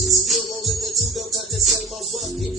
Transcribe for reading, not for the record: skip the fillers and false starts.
Still rolling the two, though, cut the same old bucket.